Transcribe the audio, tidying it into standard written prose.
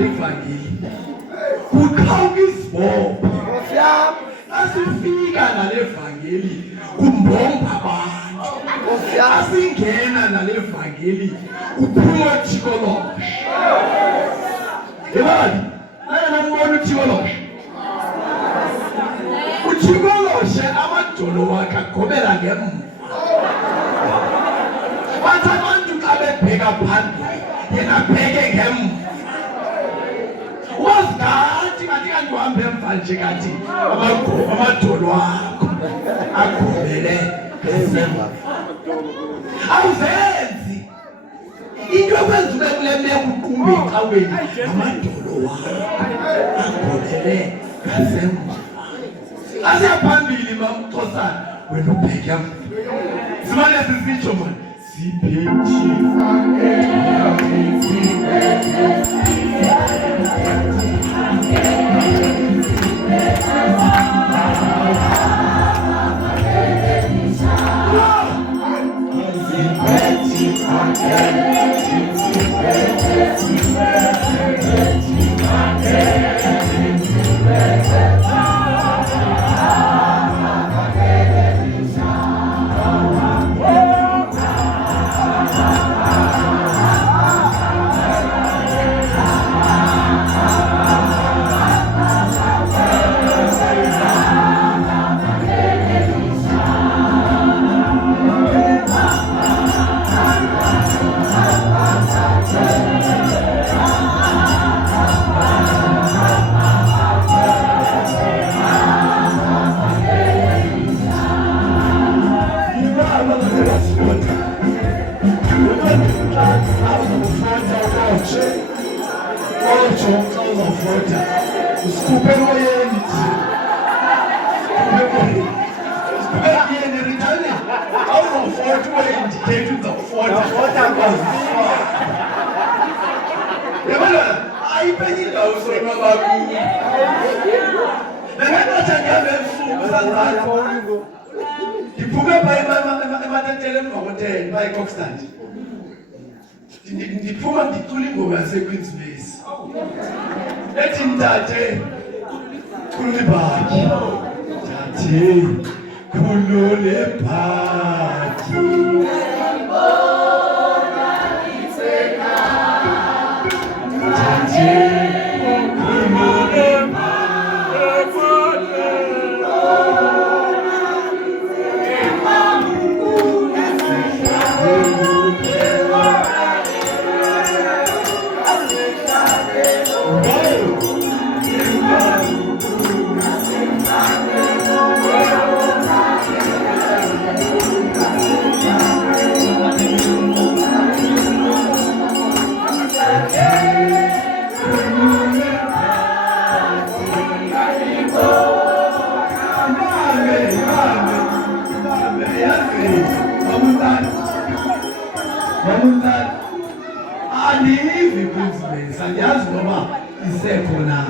levangeli kuqhawuka isibopho asifika nalevangeli kumbomba abantu asingena nalevangeli kuphuma uThixoloshe yebali naye nombona uThixoloshe uThixoloshe amadolo wakhe agobela ngemva bathi abantu xa bebheka phambili yena abheke ngemva wazi kanti uhambe emva nje kanti amadolo wakho agobele ngemva awuzenzi into ekwenza ube kule meko uqumbe ecaweni amadolo wakho agobele ngasemva asiyaphambili mamxhosana wena ubheka simane sisitsho manje siphethi ndiphuma ndicula ingoma yaseQueen's Base ethi mntate khululibhaki mntate khululibhaki mntate andiyivi kwizinto andiyazi noba isekhona